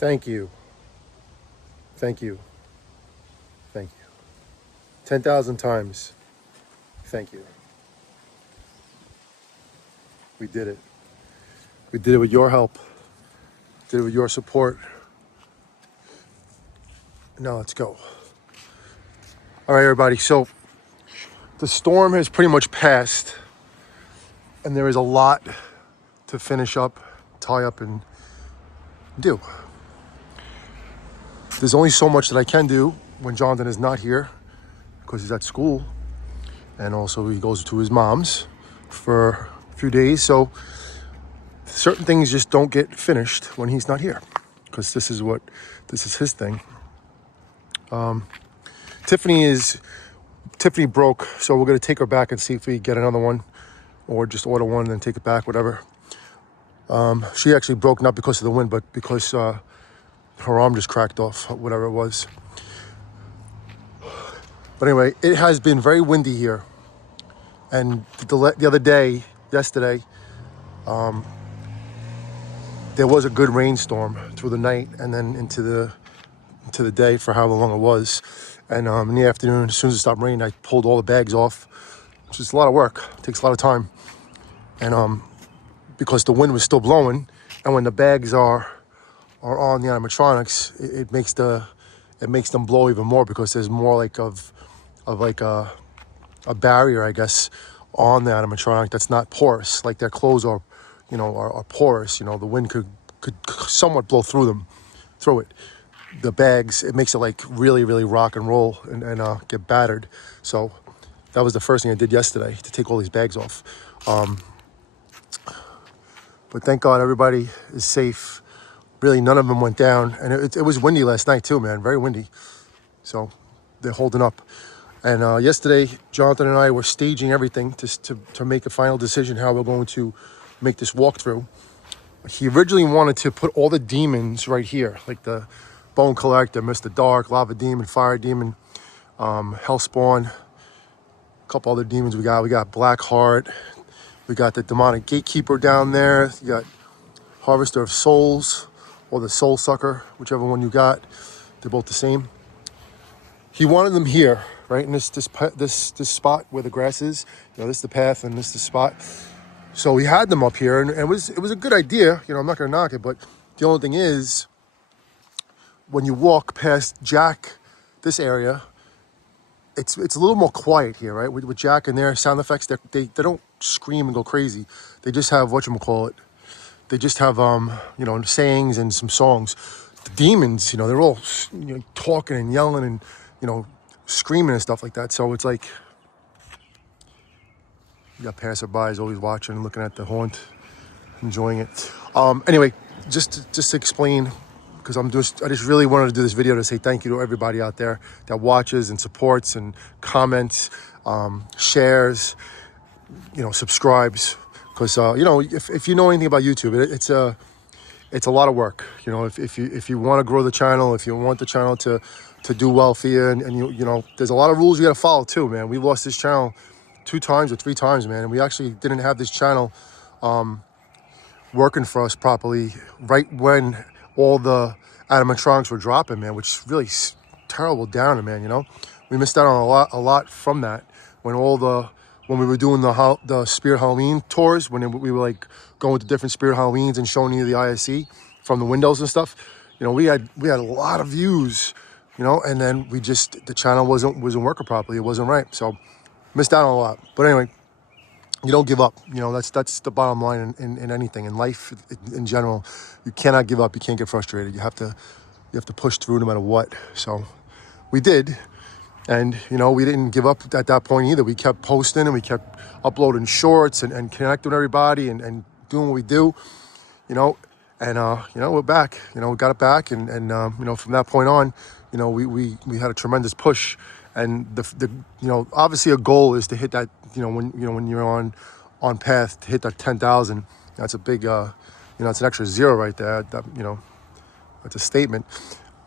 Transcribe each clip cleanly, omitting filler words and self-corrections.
Thank you. Thank you. Thank you. 10,000 times. Thank you. We did it. We did it with your help. Did it with your support. Now let's go. All right, everybody. So the storm has pretty much passed, and there is a lot to finish up, tie up, and do. There's only so much that I can do when Jonathan is not here because he's at school, and also he goes to his mom's for a few days. So certain things just don't get finished when he's not here because this is his thing. Tiffany broke, so we're gonna take her back and see if we get another one, or just order one and then take it back, whatever. She actually broke not because of the wind, but because her arm just cracked off, whatever it was. But anyway, it has been very windy here, and the other day, yesterday, there was a good rainstorm through the night and then into the day for however long it was. And in the afternoon, as soon as it stopped raining, I pulled all the bags off, which is a lot of work. It takes a lot of time. And because the wind was still blowing, and when the bags are on the animatronics, it makes them blow even more because there's more like of like a barrier, I guess, on the animatronic that's not porous. Like their clothes are porous. The wind could somewhat blow through it. The bags, it makes it like really, really rock and roll and get battered. So that was the first thing I did yesterday, to take all these bags off. But thank God everybody is safe. Really, none of them went down. And it was windy last night too, man, very windy. So they're holding up. And yesterday, Jonathan and I were staging everything to make a final decision how we're going to make this walkthrough. He originally wanted to put all the demons right here, like the Bone Collector, Mr. Dark, Lava Demon, Fire Demon, Hellspawn, a couple other demons we got. We got Blackheart. We got the Demonic Gatekeeper down there. You got Harvester of Souls, or the Soul Sucker, whichever one you got. They're both the same. He wanted them here, right in this spot where the grass is. This is the path, and this is the spot. So we had them up here, and it was a good idea. I'm not gonna knock it, but the only thing is, when you walk past Jack, this area, it's a little more quiet here, right? With Jack and their sound effects, they don't scream and go crazy. They just have whatchamacallit. They just have sayings and some songs. The demons, they're all talking and yelling and screaming and stuff like that. So it's like you got passerbys always watching and looking at the haunt, enjoying it. Anyway, just to explain, because I just really wanted to do this video to say thank you to everybody out there that watches and supports and comments, shares, subscribes. Because if you know anything about YouTube, it's a lot of work. If you want to grow the channel, if you want the channel to do well for you, and there's a lot of rules you got to follow too, man. We lost this channel 2 times or 3 times, man, and we actually didn't have this channel working for us properly right when all the animatronics were dropping, man, which really terrible downer, man. We missed out on a lot from that when we were doing the Spirit Halloween tours, when we were like going to different Spirit Halloweens and showing you the ISC from the windows and stuff. We had a lot of views, and then the channel wasn't working properly. It wasn't right, so missed out on a lot. But anyway, you don't give up. That's the bottom line in anything in life in general. You cannot give up. You can't get frustrated. You have to push through no matter what. So we did. And, we didn't give up at that point either. We kept posting and we kept uploading shorts and connecting with everybody and doing what we do, and, we're back. We got it back. And from that point on, we had a tremendous push. And obviously a goal is to hit that, when you're on path to hit that 10,000. That's a big, it's an extra 0 right there. That's a statement.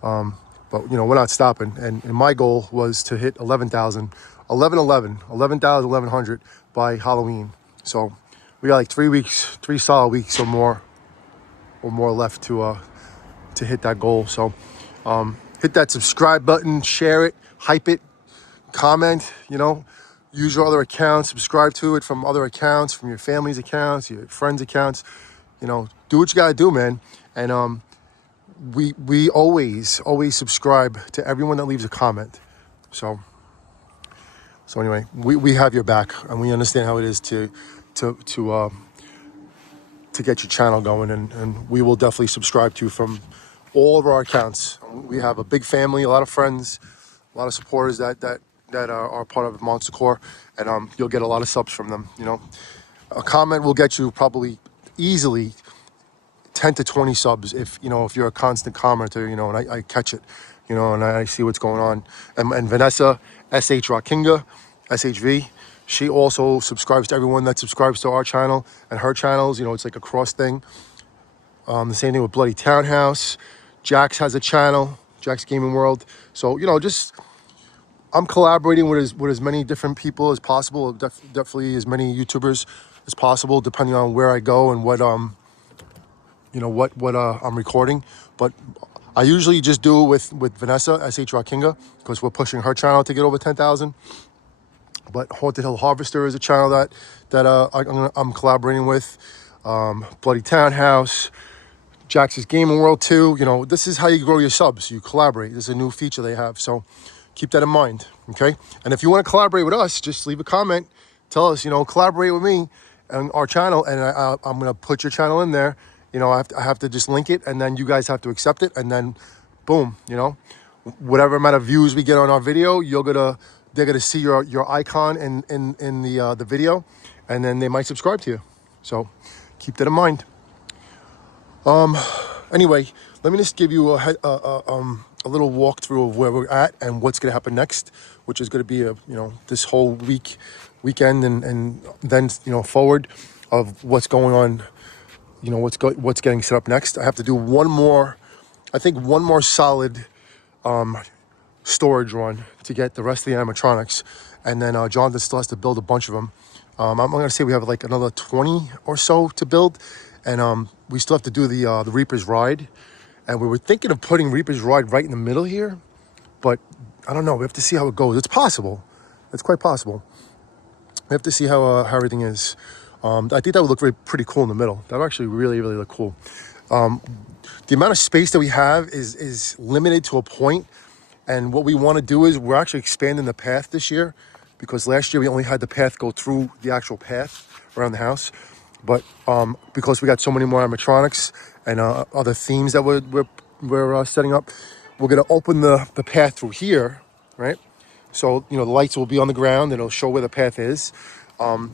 But, we're not stopping. And my goal was to hit 11,100 by Halloween. So we got like 3 solid weeks or more left to to hit that goal. So hit that subscribe button, share it, hype it, comment, use your other accounts, subscribe to it from other accounts, from your family's accounts, your friends' accounts. Do what you gotta do, man. And we always subscribe to everyone that leaves a comment. So anyway, we have your back, and we understand how it is to get your channel going, and we will definitely subscribe to you from all of our accounts. We have a big family, a lot of friends, a lot of supporters that are part of Monsta Kore, and you'll get a lot of subs from them. A comment will get you probably easily 10 to 20 subs if you're a constant commenter, and I catch it, and I see what's going on. And Vanessa SH Rockinga, SHV, she also subscribes to everyone that subscribes to our channel and her channels. It's like a cross thing. The same thing with Bloody Townhouse. Jax has a channel, Jax Gaming World. So just I'm collaborating with as many different people as possible. Definitely as many YouTubers as possible, depending on where I go and what I'm recording. But I usually just do it with Vanessa SH Rockinga because we're pushing her channel to get over 10,000. But Haunted Hill Harvester is a channel that I'm collaborating with. Bloody Townhouse, Jax's Gaming World too. This is how you grow your subs. You collaborate. This is a new feature they have. So keep that in mind, okay? And if you want to collaborate with us, just leave a comment. Tell us, collaborate with me and our channel, and I'm going to put your channel in there. I have to just link it, and then you guys have to accept it, and then boom, whatever amount of views we get on our video, they're gonna see your icon in the video, and then they might subscribe to you. So keep that in mind. Anyway, let me just give you a little walkthrough of where we're at and what's gonna happen next, which is gonna be this whole weekend and then forward of what's going on. What's getting set up next. I have to do one more solid storage run to get the rest of the animatronics, and then Jonathan still has to build a bunch of them. I'm gonna say we have like another 20 or so to build, and we still have to do the Reaper's Ride, and we were thinking of putting Reaper's Ride right in the middle here, but I don't know. We have to see how it goes. It's possible. It's quite possible. We have to see how everything is. I think that would look pretty cool in the middle. That would actually really, really look cool. The amount of space that we have is limited to a point, and what we want to do is we're actually expanding the path this year, because last year we only had the path go through the actual path around the house. But because we got so many more animatronics and other themes that we're setting up, we're gonna open the path through here, right? So the lights will be on the ground and it'll show where the path is.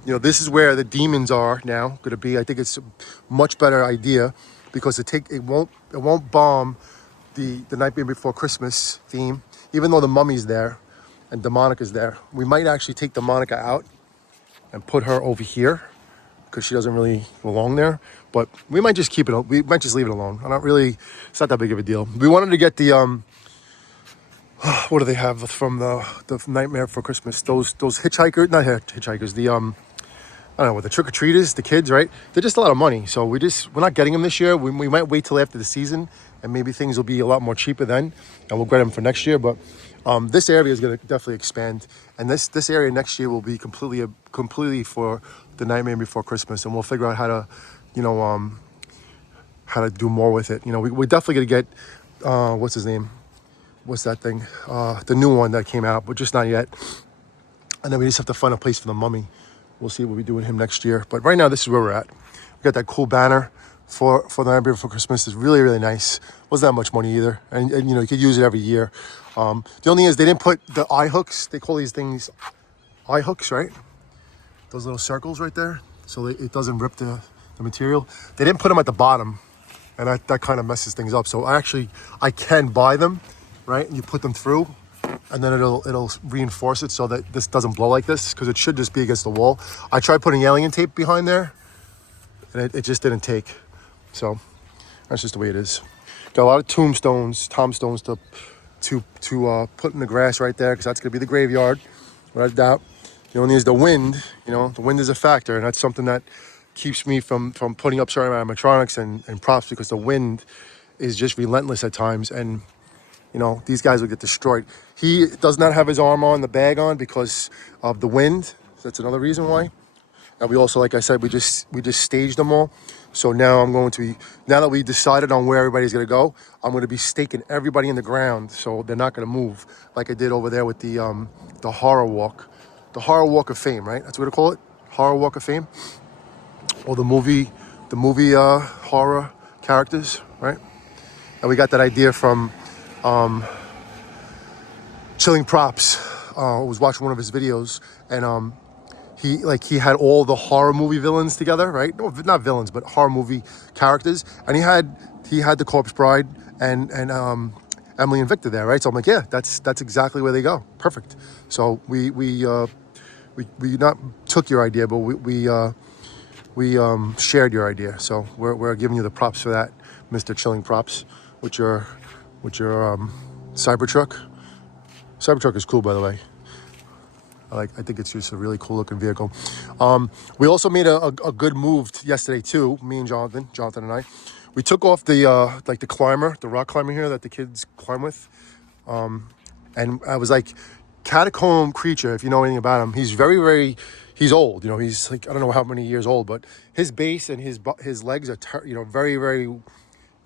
This is where the demons are now going to be. I think it's a much better idea because it won't bomb the Nightmare Before Christmas theme, even though the mummy's there and Demonica's there. We might actually take Demonica out and put her over here because she doesn't really belong there. But we might just keep it. We might just leave it alone. It's not that big of a deal. We wanted to get the what do they have from the Nightmare Before Christmas? Those hitchhikers, not hitchhikers. The I don't know what the trick-or-treaters, the kids, right? They're just a lot of money. So we're not getting them this year. We might wait till after the season, and maybe things will be a lot more cheaper then, and we'll get them for next year. But this area is going to definitely expand, and this area next year will be completely for the Nightmare Before Christmas, and we'll figure out how to do more with it. We're definitely going to get what's his name? What's that thing? The new one that came out, but just not yet. And then we just have to find a place for the mummy. We'll see what we do with him next year. But right now, this is where we're at. We got that cool banner for the Nightmare Before Christmas. It's really, really nice. Wasn't that much money either. And you could use it every year. The only thing is they didn't put the eye hooks. They call these things eye hooks, right? Those little circles right there. So it doesn't rip the material. They didn't put them at the bottom. And that kind of messes things up. So I can buy them, right? And you put them through, and then it'll reinforce it so that this doesn't blow like this, because it should just be against the wall. I tried putting alien tape behind there, and it just didn't take. So that's just the way it is. Got a lot of tombstones to put in the grass right there, because that's gonna be the graveyard, without a doubt. The only thing is the wind. The wind is a factor, and that's something that keeps me from putting up certain animatronics and props, because the wind is just relentless at times, and you know, these guys will get destroyed. He does not have his arm on, the bag on, because of the wind. That's another reason why. And we also, like I said, we just staged them all. So now I'm going to be, now that we decided on where everybody's going to go, I'm going to be staking everybody in the ground so they're not going to move, like I did over there with the horror walk. The horror walk of fame, right? That's what they call it? Horror walk of fame? Or the movie horror characters, right? And we got that idea from Chilling Props. I was watching one of his videos, and he had all the horror movie villains together, right? No, not villains, but horror movie characters. And he had the Corpse Bride and Emily and Victor there, right? So I'm like, yeah, that's exactly where they go. Perfect. So we not took your idea, but we shared your idea. So we're giving you the props for that, Mr. Chilling Props, with your Cybertruck. Cybertruck is cool, by the way. I think it's just a really cool looking vehicle. We also made a good move yesterday too. Me and Jonathan and I, we took off the like the climber, the rock climber here that the kids climb with, and I was like, catacomb creature. If you know anything about him, he's very he's old. You know, he's like, I don't know how many years old, but his base and his legs are very.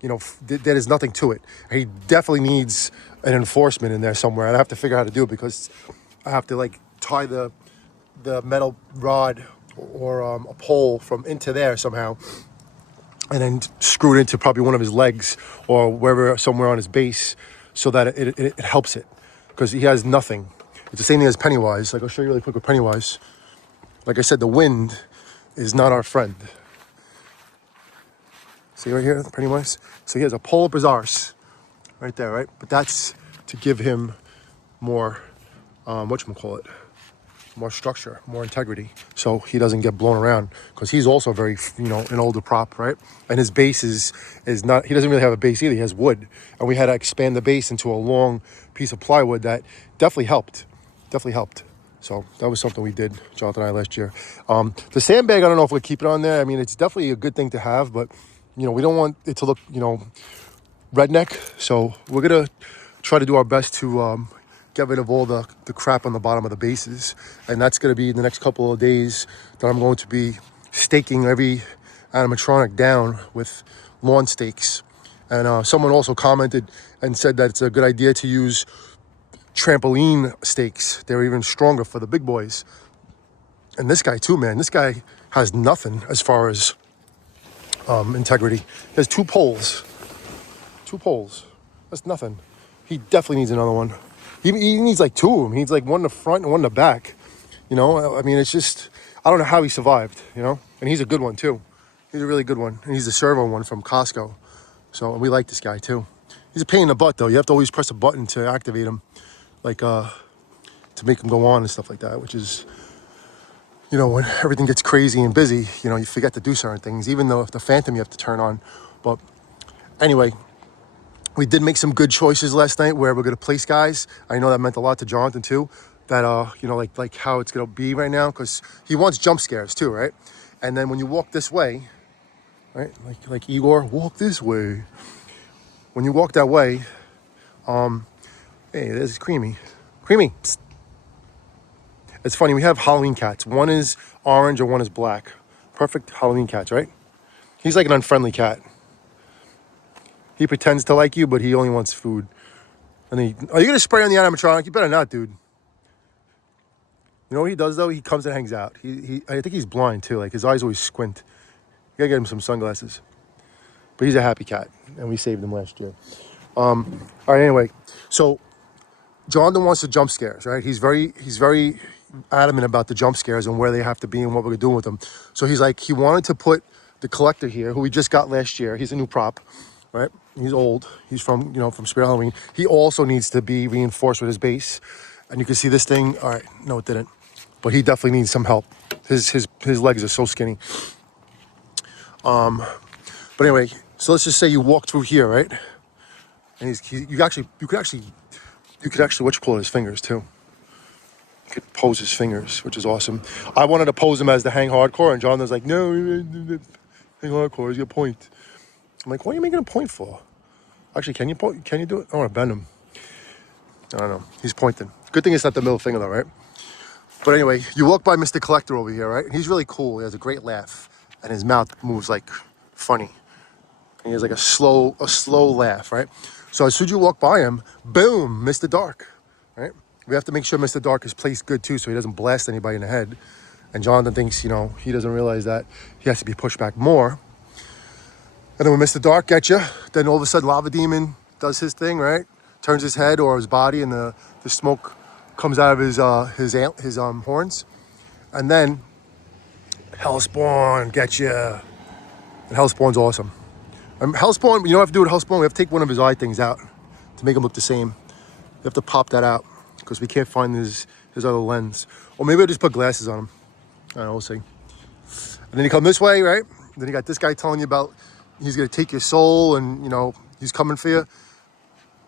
You know, there is nothing to it. He definitely needs an enforcement in there somewhere. And I have to figure out how to do it because I have to like tie the metal rod or a pole from into there somehow, and then screw it into probably one of his legs or wherever, somewhere on his base, so that it helps it, because he has nothing. It's the same thing as Pennywise. Like, I'll show you really quick with Pennywise. Like I said, the wind is not our friend. See right here, Pennywise? So he has a pole up his arse, right there, right? But that's to give him more, whatchamacallit, more structure, more integrity, so he doesn't get blown around, because he's also very, an older prop, right? And his base is not, he doesn't really have a base either, he has wood. And we had to expand the base into a long piece of plywood that definitely helped. So that was something we did, Jonathan and I, last year. The sandbag, I don't know if we'll keep it on there. I mean, it's definitely a good thing to have, but we don't want it to look, redneck. So we're gonna try to do our best to get rid of all the crap on the bottom of the bases, and that's gonna be the next couple of days that I'm going to be staking every animatronic down with lawn stakes. And someone also commented and said that it's a good idea to use trampoline stakes. They're even stronger for the big boys. And this guy too, man. This guy has nothing as far as integrity. He has two poles. That's nothing. He definitely needs another one. He needs like two of them. He needs like one in the front and one in the back. I mean, it's just, I don't know how he survived, And he's a good one too. He's a really good one. And he's the servo one from Costco. So we like this guy too. He's a pain in the butt though. You have to always press a button to activate him, like to make him go on and stuff like that, which is, when everything gets crazy and busy, you forget to do certain things, even though if the Phantom you have to turn on. But anyway, we did make some good choices last night where we're going to place guys. I know that meant a lot to Jonathan too, that, like how it's going to be right now, because he wants jump scares too, right? And then when you walk this way, right, like Igor, walk this way. When you walk that way, hey, there's Creamy. Psst. It's funny, we have Halloween cats. One is orange and one is black. Perfect Halloween cats, right? He's like an unfriendly cat. He pretends to like you, but he only wants food. And then are you going to spray on the animatronic? You better not, dude. You know what he does, though? He comes and hangs out. I think he's blind, too. Like, his eyes always squint. You got to get him some sunglasses. But he's a happy cat, and we saved him last year. All right, anyway. So, Jonathan wants the jump scares, right? He's very adamant about the jump scares and where they have to be and what we're doing with them. So he's like, he wanted to put the collector here, who we just got last year. He's a new prop, right? He's old. He's from Spirit Halloween. He also needs to be reinforced with his base. And you can see this thing. All right, no, it didn't. But he definitely needs some help. His legs are so skinny. But anyway, so let's just say you walk through here, right? And you could actually his fingers too. You could pose his fingers, which is awesome. I wanted to pose him as the Hang Hardcore, and Jonathan's like, no, Hang Hardcore is your point. I'm like, what are you making a point for? Actually, can you do it? I want to bend him. I don't know. He's pointing. Good thing it's not the middle finger though, right? But anyway, you walk by Mr. Collector over here, right? He's really cool. He has a great laugh, and his mouth moves like funny. And he has like a slow laugh, right? So as soon as you walk by him, boom, Mr. Dark, right? We have to make sure Mr. Dark is placed good too, so he doesn't blast anybody in the head. And Jonathan thinks, he doesn't realize that he has to be pushed back more. And then when Mr. Dark gets you, then all of a sudden Lava Demon does his thing, right? Turns his head or his body, and the smoke comes out of his horns. And then Hellspawn gets you. And Hellspawn's awesome. Hellspawn, you know what we have to do with Hellspawn? We have to take one of his eye things out to make him look the same. We have to pop that out because we can't find his other lens. Or maybe I'll just put glasses on him. I don't know, we'll see. And then you come this way, right? Then you got this guy telling you about he's going to take your soul and, he's coming for you,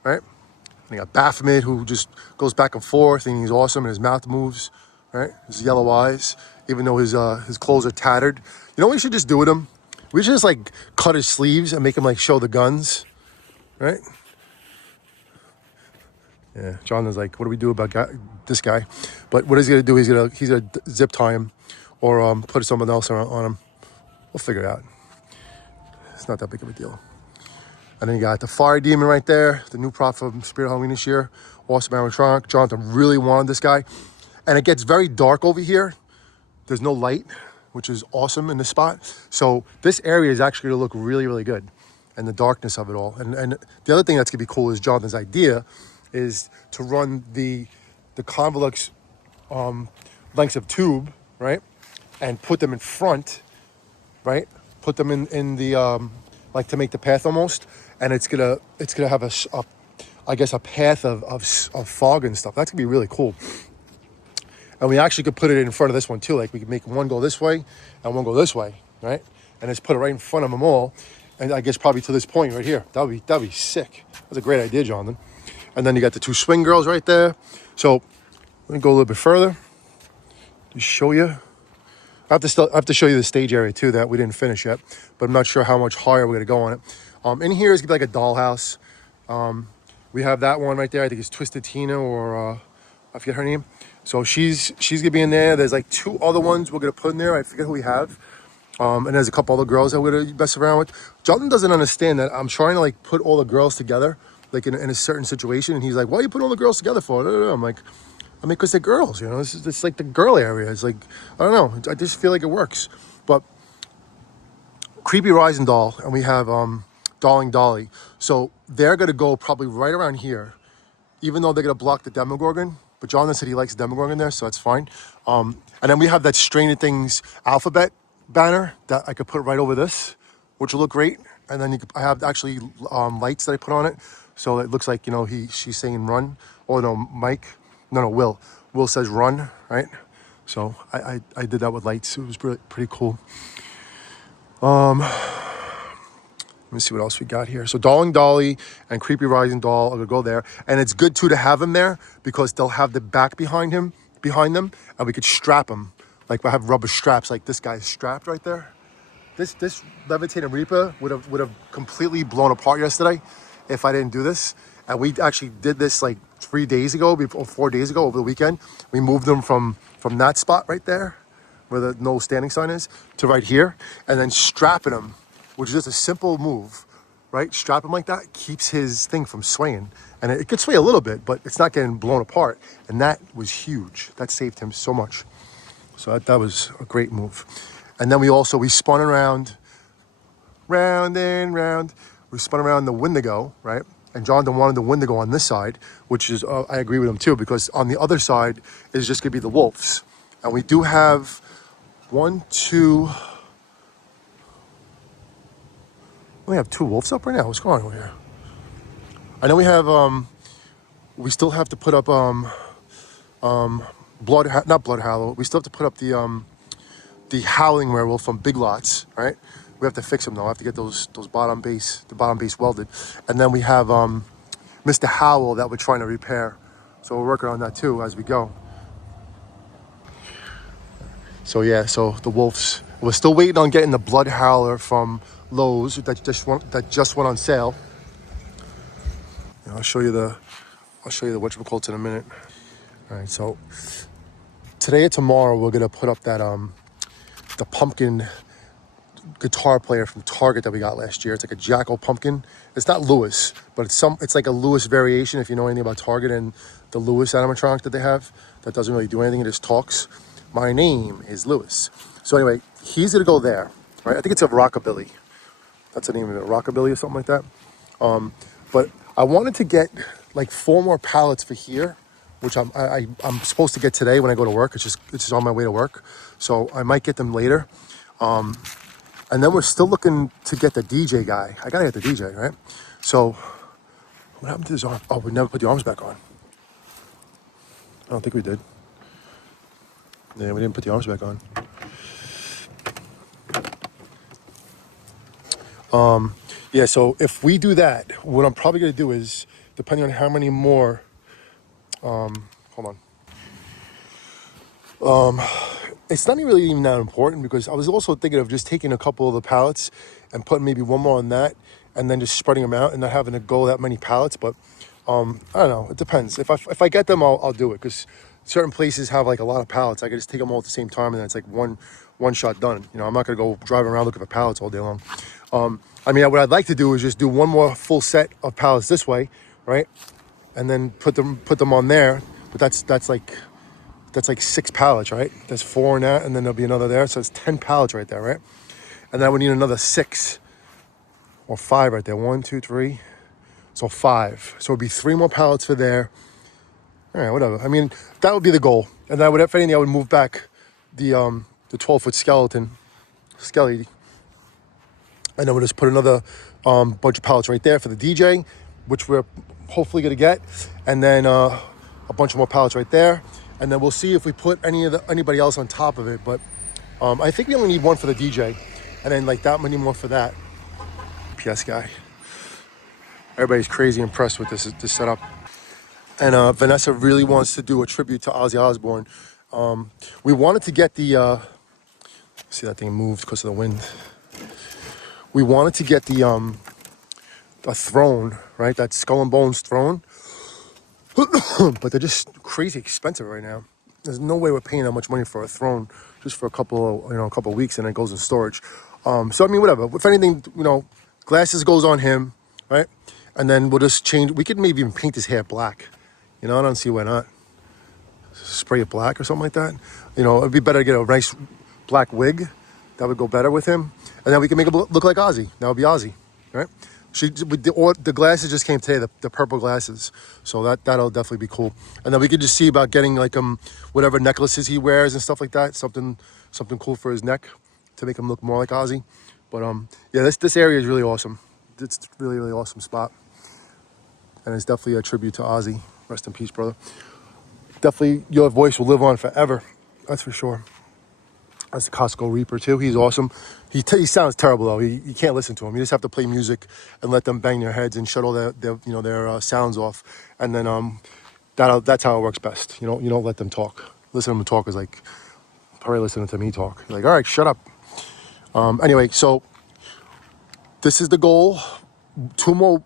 right? And you got Baphomet who just goes back and forth and he's awesome and his mouth moves, right? His yellow eyes, even though his clothes are tattered. You know what we should just do with him? We should just like cut his sleeves and make him like show the guns, right? Yeah, John is like, what do we do about this guy? But what he's gonna do? He's gonna zip tie him, or put something else on him. We'll figure it out. It's not that big of a deal. And then you got the Fire Demon right there, the new prop from Spirit Halloween this year. Awesome animatronic. Jonathan really wanted this guy, and it gets very dark over here. There's no light, which is awesome in this spot. So this area is actually gonna look really, really good, and the darkness of it all. And the other thing that's gonna be cool is Jonathan's idea is to run the convolux lengths of tube, right, and put them in front, right? Put them in the like to make the path almost, and it's gonna have a path of fog and stuff. That's gonna be really cool. And we actually could put it in front of this one too. Like we could make one go this way and one go this way, right? And just put it right in front of them all. And I guess probably to this point right here. That'd be sick. That's a great idea, Jonathan. And then you got the two swing girls right there. So let me go a little bit further to show you. I have to show you the stage area too that we didn't finish yet, but I'm not sure how much higher we're gonna go on it. In here is gonna be like a dollhouse. We have that one right there. I think it's Twisted Tina, or I forget her name. So she's gonna be in there. There's like two other ones we're gonna put in there. I forget who we have. And there's a couple other girls that we're gonna mess around with. Jonathan doesn't understand that I'm trying to like put all the girls together, like in a certain situation. And he's like, "Why are you putting all the girls together for?" I'm like, because they're girls, It's like the girl area. It's like, I don't know. I just feel like it works. But Creepy Rising Doll, and we have Darling Dolly. So they're gonna go probably right around here, even though they're gonna block the Demogorgon. But Jonathan said he likes Demogorgon there, so that's fine. And then we have that Stranger Things alphabet banner that I could put right over this, which will look great. And then I have actually lights that I put on it, so it looks like she's saying run. Oh no, Will. Will says run, right? So I did that with lights. It was pretty cool. Let me see what else we got here. So Darling Dolly and Creepy Rising Doll are gonna go there, and it's good too to have them there because they'll have the back behind them, and we could strap them. Like I have rubber straps, like this guy's strapped right there. This Levitating Reaper would have completely blown apart yesterday if I didn't do this. And we actually did this like 4 days ago over the weekend. We moved them from that spot right there, where the no standing sign is, to right here, and then strapping him, which is just a simple move, right? Strap him like that keeps his thing from swaying. And it could sway a little bit, but it's not getting blown apart. And that was huge. That saved him so much. So that was a great move. And then we spun around, round and round. We spun around the Wendigo, right? And Jonathan wanted the Wendigo on this side, which is, I agree with him too, because on the other side is just gonna be the wolves. And we do have 1, 2, we have 2 wolves up right now. What's going on over here? I know we have, we still have to put up, not Blood Hallow. We still have to put up the Howling Werewolf from Big Lots, right? We have to fix them though. I have to get the bottom base welded. And then we have Mr. Howl that we're trying to repair. So we're working on that too as we go. So yeah, so the wolves. We're still waiting on getting the Blood Howler from Lowe's that just went on sale. I'll show you the whatchamacallits in a minute. All right, so today or tomorrow we're gonna put up that the pumpkin guitar player from Target that we got last year. It's like a Jackal pumpkin. It's not Lewis, but it's like a Lewis variation. If you know anything about Target and the Lewis animatronic that they have, that doesn't really do anything. It just talks. My name is Lewis. So anyway, he's gonna go there, right? I think it's a Rockabilly. That's the name of it, Rockabilly or something like that. But I wanted to get like 4 more pallets for here, which I'm supposed to get today when I go to work. It's just on my way to work, so I might get them later. And then we're still looking to get the DJ guy. I gotta get the DJ, right? So what happened to his arm? Oh, we never put the arms back on. I don't think we did. Yeah, we didn't put the arms back on. Yeah, so if we do that, what I'm probably gonna do is, depending on how many more, hold on. It's not really even that important because I was also thinking of just taking a couple of the pallets and putting maybe one more on that and then just spreading them out and not having to go that many pallets. But I don't know. It depends. If I get them, I'll do it because certain places have like a lot of pallets. I can just take them all at the same time and then it's like one shot done. You know, I'm not gonna go driving around looking for pallets all day long. I mean, what I'd like to do is just do one more full set of pallets this way, right? And then put them on there. But that's like 6 pallets, right? There's 4 in that, and then there'll be another there. So it's 10 pallets right there, right? And then we need another 6 or 5 right there. 1, 2, 3. So 5. So it'd be 3 more pallets for there. All right, whatever. I mean, that would be the goal. And then if anything, I would move back the 12-foot skelly. And then we'll just put another bunch of pallets right there for the DJ, which we're hopefully gonna get. And then a bunch of more pallets right there. And then we'll see if we put anybody else on top of it. But I think we only need 1 for the DJ. And then like that many more for that. PS guy. Everybody's crazy impressed with this setup. And Vanessa really wants to do a tribute to Ozzy Osbourne. We wanted to get the, see that thing moved because of the wind. We wanted to get the a throne, right? That Skull and Bones throne. But they're just crazy expensive right now. There's no way we're paying that much money for a throne just for a couple of weeks and it goes in storage. So I mean, whatever. If anything, glasses goes on him, right? And then we'll just change. We could maybe even paint his hair black. I don't see why not. Spray it black or something like that. It'd be better to get a nice black wig. That would go better with him. And then we can make him look like Ozzy. That would be Ozzy, right? The glasses just came today, the purple glasses. So that'll definitely be cool. And then we could just see about getting like whatever necklaces he wears and stuff like that. Something cool for his neck to make him look more like Ozzy. But yeah, this area is really awesome. It's a really, really awesome spot. And it's definitely a tribute to Ozzy. Rest in peace, brother. Definitely your voice will live on forever. That's for sure. That's the Costco Reaper too. He's awesome. He sounds terrible though. You can't listen to him. You just have to play music and let them bang their heads and shut all their sounds off. And then that's how it works best. You don't let them talk. Listening to them talk is like probably listening to me talk. You're like, all right, shut up. Anyway, so this is the goal. 2 more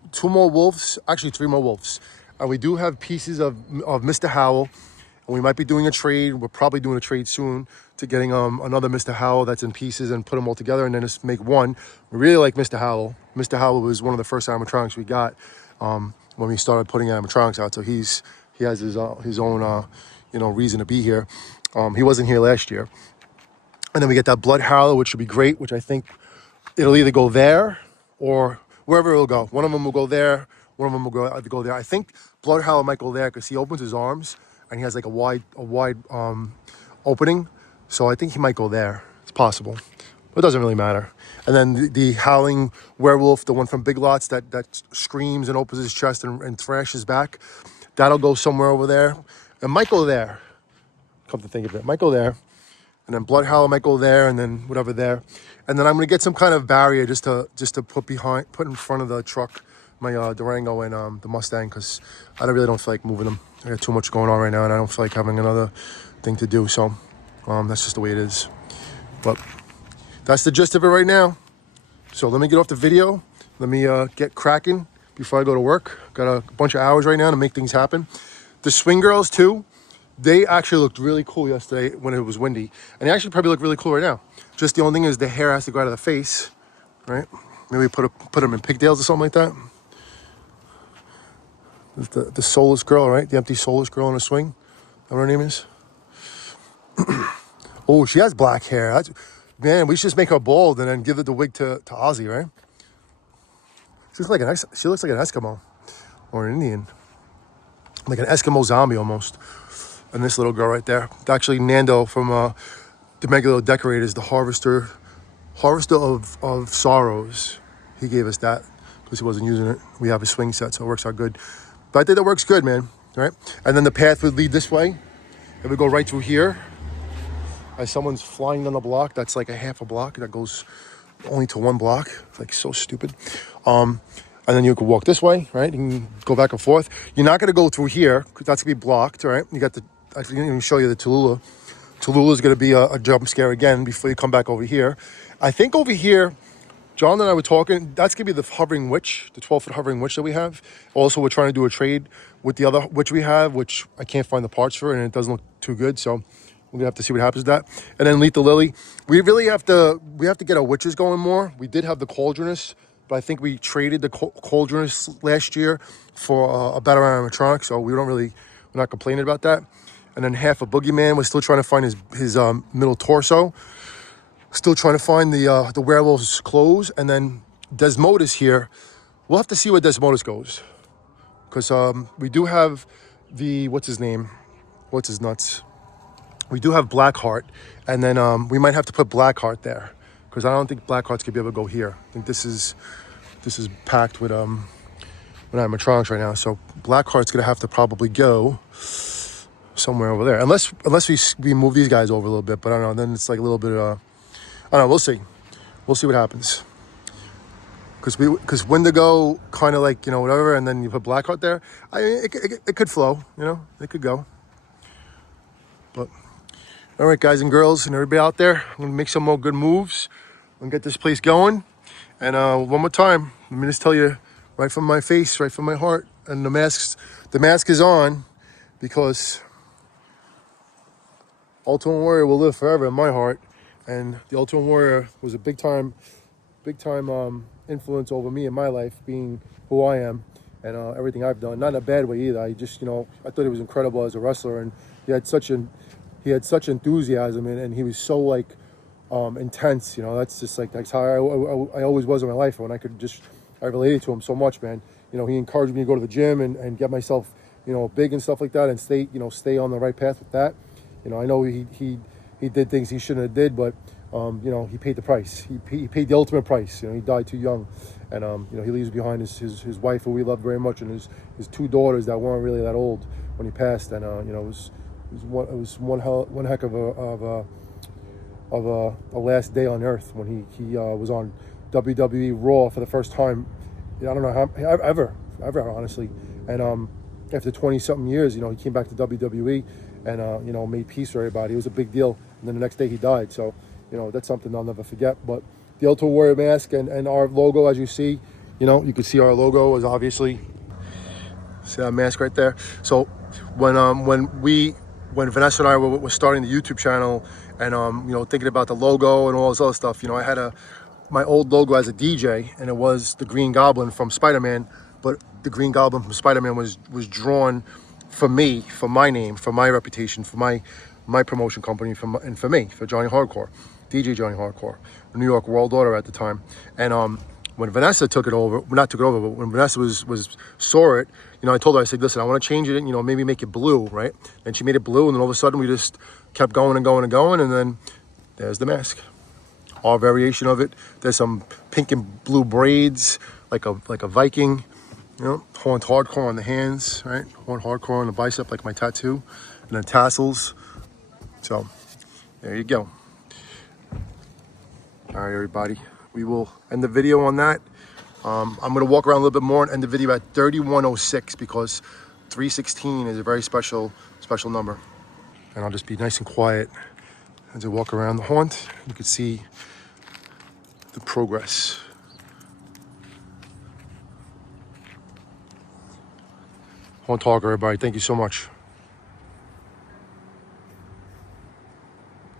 wolves. Actually, 3 more wolves. And we do have pieces of Mr. Howell. And we might be doing a trade. We're probably doing a trade soon to getting another Mr. Howell that's in pieces and put them all together and then just make one. We really like Mr. Howell. Mr. Howell was one of the first animatronics we got when we started putting animatronics out. So he has his own reason to be here. He wasn't here last year. And then we get that Blood Howler, which should be great, which I think it'll either go there or wherever it'll go. One of them will go there. One of them will go there. I think Blood Howler might go there because he opens his arms and he has like a wide opening. So I think he might go there. It's possible. But it doesn't really matter. And then the howling werewolf, the one from Big Lots that screams and opens his chest and thrashes back, that'll go somewhere over there. It might go there. Come to think of it. It might go there. And then Blood Howler might go there and then whatever there. And then I'm going to get some kind of barrier just to put in front of the truck, my Durango and the Mustang, because I really don't feel like moving them. I got too much going on right now and I don't feel like having another thing to do. So that's just the way it is. But that's the gist of it right now. So let me get off the video. Let me get cracking. before I go to work. Got a bunch of hours right now to make things happen. The swing girls too, they actually looked really cool yesterday when it was windy. And they actually probably look really cool right now. Just the only thing is the hair has to go out of the face, right? Maybe put them in pigtails or something like that. The soulless girl, right? The empty soulless girl on a swing. Is that what her name is? Oh, she has black hair. Man, we should just make her bald and then give it the wig to Ozzy, right? She looks like an Eskimo or an Indian. Like an Eskimo zombie almost. And this little girl right there. It's actually Nando from the Megalo Decorators, the harvester of sorrows. He gave us that because he wasn't using it. We have a swing set, so it works out good. But I think that works good, man. Right? And then the path would lead this way. It would go right through here. As someone's flying on the block, that's like a half a block. That goes only to one block. It's like so stupid. And then you could walk this way, right? You can go back and forth. You're not going to go through here because that's going to be blocked, right? You got I can even show you the Tallulah. Tallulah is going to be a jump scare again before you come back over here. I think over here, John and I were talking, that's going to be the hovering witch, the 12-foot hovering witch that we have. Also, we're trying to do a trade with the other witch we have, which I can't find the parts for, and it doesn't look too good, so we're going to have to see what happens with that. And then Letha Lily. We have to get our witches going more. We did have the Cauldroness, but I think we traded the Cauldroness last year for a better animatronic, so we're not complaining about that. And then half a boogeyman. We're still trying to find his middle torso. Still trying to find the werewolf's clothes. And then Desmodus here. We'll have to see where Desmodus goes. Because we do have what's his name? What's his nuts? We do have Blackheart. And then we might have to put Blackheart there. Because I don't think Blackheart's going to be able to go here. I think this is packed with animatronics right now. So Blackheart's going to have to probably go somewhere over there, unless we move these guys over a little bit. But I don't know. Then it's like a little bit I don't know. We'll see what happens. Because Wendigo kind of like whatever, and then you put Blackheart there. I mean, it could flow. It could go. But all right, guys and girls, and everybody out there, I'm gonna make some more good moves and get this place going. And one more time, let me just tell you, right from my face, right from my heart, and the mask is on because Ultimate Warrior will live forever in my heart, and the Ultimate Warrior was a big time influence over me in my life, being who I am and everything I've done. Not in a bad way either. I just, I thought he was incredible as a wrestler, and he had such enthusiasm, and he was so like intense. That's just like that's how I always was in my life. When I related to him so much, man. He encouraged me to go to the gym and get myself, big and stuff like that, and stay on the right path with that. I know he did things he shouldn't have did, but he paid the price. He paid the ultimate price. He died too young, and he leaves behind his wife, who we loved very much, and his two daughters that weren't really that old when he passed. And it was one heck of a last day on earth when he was on WWE Raw for the first time. I don't know how ever honestly. And after 20-something years, he came back to WWE. And made peace for everybody. It was a big deal. And then the next day he died. So, that's something I'll never forget. But the Ultimate Warrior mask and our logo, as you see, you can see our logo is obviously, see that mask right there. So when Vanessa and I were starting the YouTube channel and thinking about the logo and all this other stuff, I had my old logo as a DJ, and it was the Green Goblin from Spider-Man. But the Green Goblin from Spider-Man was drawn for me, for my name, for my reputation, for my promotion company, for me, for Johnny Hardcore, DJ Johnny Hardcore, New York World Order at the time. And when Vanessa took it over, not took it over, but when Vanessa saw it, I told her, I said, listen, I want to change it, maybe make it blue, right? And she made it blue, and then all of a sudden we just kept going and going and going, and then there's the mask. Our variation of it. There's some pink and blue braids, like a Viking. Horned hardcore on the hands, right? Horned hardcore on the bicep, like my tattoo, and then tassels. So, there you go. All right, everybody. We will end the video on that. I'm going to walk around a little bit more and end the video at 3106 because 316 is a very special number. And I'll just be nice and quiet as I walk around the haunt. You can see the progress. Won't talk, everybody. Thank you so much.